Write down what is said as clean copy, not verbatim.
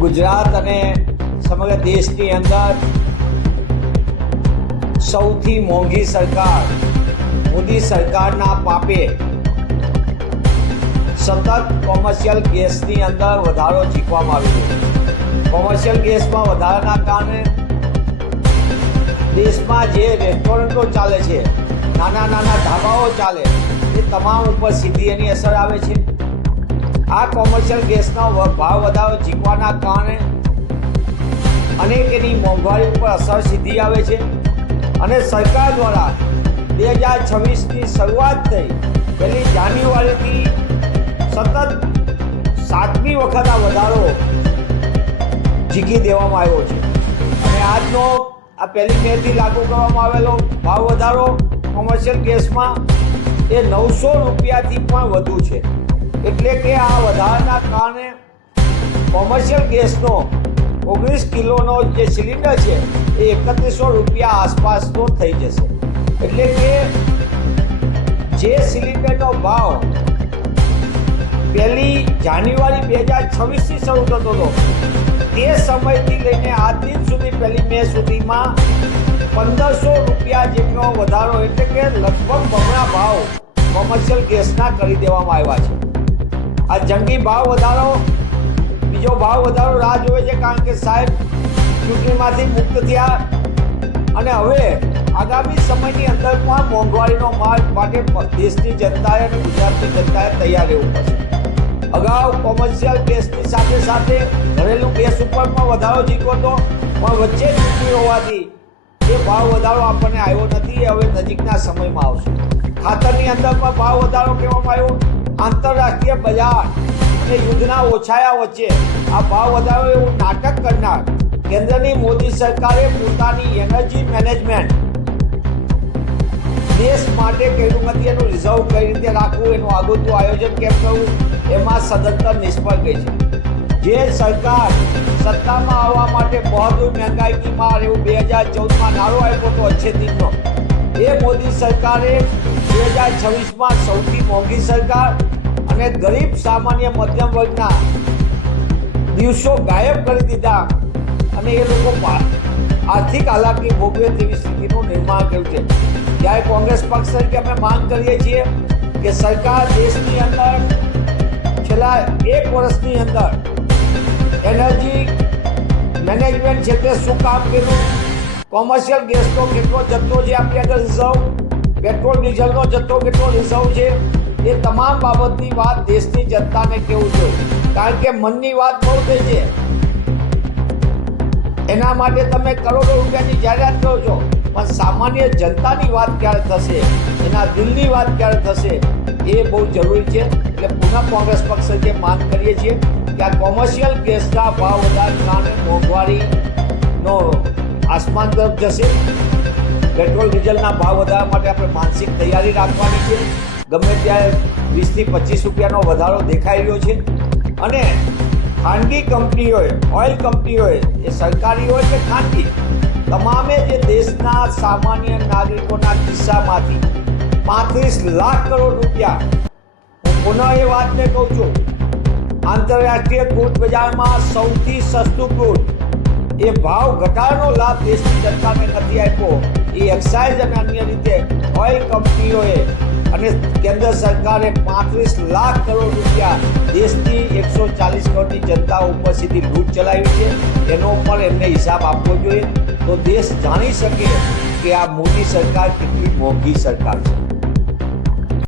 ગુજરાત અને સમગ્ર દેશની અંદર સૌથી મોંઘી સરકાર મોદી સરકારના પાપે સતત કોમર્શિયલ ગેસની અંદર વધારો ચીકવામાં આવ્યો છે। કોમર્શિયલ ગેસમાં વધારાના કારણે દેશમાં જે રેસ્ટોરન્ટો ચાલે છે, નાના નાના ધાબાઓ ચાલે, એ તમામ ઉપર સીધી એની અસર આવે છે। આ કોમર્શિયલ ગેસનો ભાવ વધારો ચીકવાના કારણે અનેક એની મોંઘવારી ઉપર અસર સીધી આવે છે અને સરકાર દ્વારા 2026ની શરૂઆત થઈ 1 જાન્યુઆરીથી સતત 7મી વખત આ વધારો ઝીકી દેવામાં આવ્યો છે અને આજનો આ 1 મેથી લાગુ કરવામાં આવેલો ભાવ વધારો કોમર્શિયલ ગેસમાં એ 900 રૂપિયાથી પણ વધુ છે। એટલે કે આ વધારાના કારણે કોમર્શિયલ ગેસનો 19 કિલોનો જે સિલિન્ડર છે એ 3100 રૂપિયા આસપાસનો થઈ જશે। એટલે કે જે સિલિન્ડરનો ભાવ 1 જાન્યુઆરી 2026થી શરૂ થતો હતો તે સમયથી લઈને આજ દિન સુધી 1 મે સુધીમાં 1500 રૂપિયા જેટલો વધારો, એટલે કે લગભગ બમણા ભાવ કોમર્શિયલ ગેસના કરી દેવામાં આવ્યા છે। આ જંગી ભાવ વધારો, બીજો ભાવ વધારો રાહ જોવે છે, કારણ કે સાહેબ ચૂંટણીમાંથી મુક્ત થયા અને હવે આગામી સમયની અંદર પણ મોંઘવારીનો માર માટે દેશની જનતાએ અને ગુજરાતની જનતાએ તૈયાર રહેવું પડશે। અગાઉ કોમર્શિયલ ગેસની સાથે સાથે ઘરેલું ગેસ ઉપર પણ વધારો જીક્યો હતો, પણ વચ્ચે ચૂંટણી હોવાથી એ ભાવ વધારો આપણને આવ્યો નથી। હવે નજીકના સમયમાં આવશે। ખાતરની અંદર પણ ભાવ વધારો કહેવામાં આવ્યો। આંતરરાષ્ટ્રીય બજાર અને યુદ્ધના ઓછાયા વચ્ચે આ ભાવ વધારો એવું નાટક કરનાર કેન્દ્રની મોદી સરકારે પોતાની એનર્જી મેનેજમેન્ટ દેશ માટે કર્યું નથી। એનું રિઝર્વ કઈ રીતે રાખવું, એનું આગોતરું આયોજન કેમ કરવું, એમાં સદંતર નિષ્ફળ ગઈ છે। જે સરકાર સત્તામાં આવવા માટે બહાદુર મહેંગાઈ કી માર એવું 2014માં નારો આપ્યો હતો અચ્છે દિનનો, એ મોદી સરકારે 2026માં સૌથી મોંઘી સરકાર અને ગરીબ સામાન્ય મધ્યમ વર્ગના દિવસો ગાયબ કરી દીધા અને એ લોકો આર્થિક હાલાકી ભોગવે તેવી સ્થિતિનું નિર્માણ કર્યું છે। ત્યારે કોંગ્રેસ પક્ષ તરીકે અમે માંગ કરીએ છીએ કે સરકાર દેશની અંદર છેલ્લા 1 વર્ષની અંદર એનર્જી મેનેજમેન્ટ ક્ષેત્રે શું કામ કર્યું, કોમર્શિયલ ગેસનો કેટલો જથ્થો છે આપણી આગળ રિઝર્વ, પેટ્રોલ ડીઝલનો જથ્થો કેટલો રિઝર્વ છે, એ તમામ બાબતની વાત દેશની જનતાને કહેવું જોઈએ। કારણ કે મનની વાત બહુ થઈ છે, એના માટે તમે કરોડો રૂપિયાની જાહેરાત કરો છો, પણ સામાન્ય જનતાની વાત ક્યારે થશે, એના દિલની વાત ક્યારે થશે, એ બહુ જરૂરી છે। એટલે પુનઃ કોંગ્રેસ પક્ષ તરીકે માંગ કરીએ છીએ કે આ કોમર્શિયલ ગેસના ભાવ વધારાને કારણે મોંઘવારીનો આસમાન તરફ જશે। પેટ્રોલ ડીઝલના ભાવ વધારવા માટે આપણે માનસિક તૈયારી રાખવાની છે। ગમે ત્યારે 20થી 25 રૂપિયાનો વધારો દેખાઈ રહ્યો છે અને ખાનગી કંપનીઓએ, ઓઇલ કંપનીઓએ, એ સરકારી હોય કે ખાનગી, તમામે જે દેશના સામાન્ય નાગરિકોના ખિસ્સામાંથી 35 લાખ કરોડ રૂપિયા, હું પુનઃ એ વાતને કહું છું, આંતરરાષ્ટ્રીય ક્રૂડ બજારમાં સૌથી સસ્તું ક્રૂડ એ ભાવ ઘટાડવાનો લાભ દેશની જનતાને નથી આપ્યો। એ એક્સાઇઝ અને અન્ય રીતે ઓઇલ કંપનીઓએ અને કેન્દ્ર સરકારે 35 લાખ કરોડ રૂપિયા દેશની 140 કરોડની જનતા ઉપર સીધી લૂંટ ચલાવી છે। એનો પણ એમને હિસાબ આપવો જોઈએ, તો દેશ જાણી શકે કે આ મોદી સરકાર કેટલી મોંઘી સરકાર છે।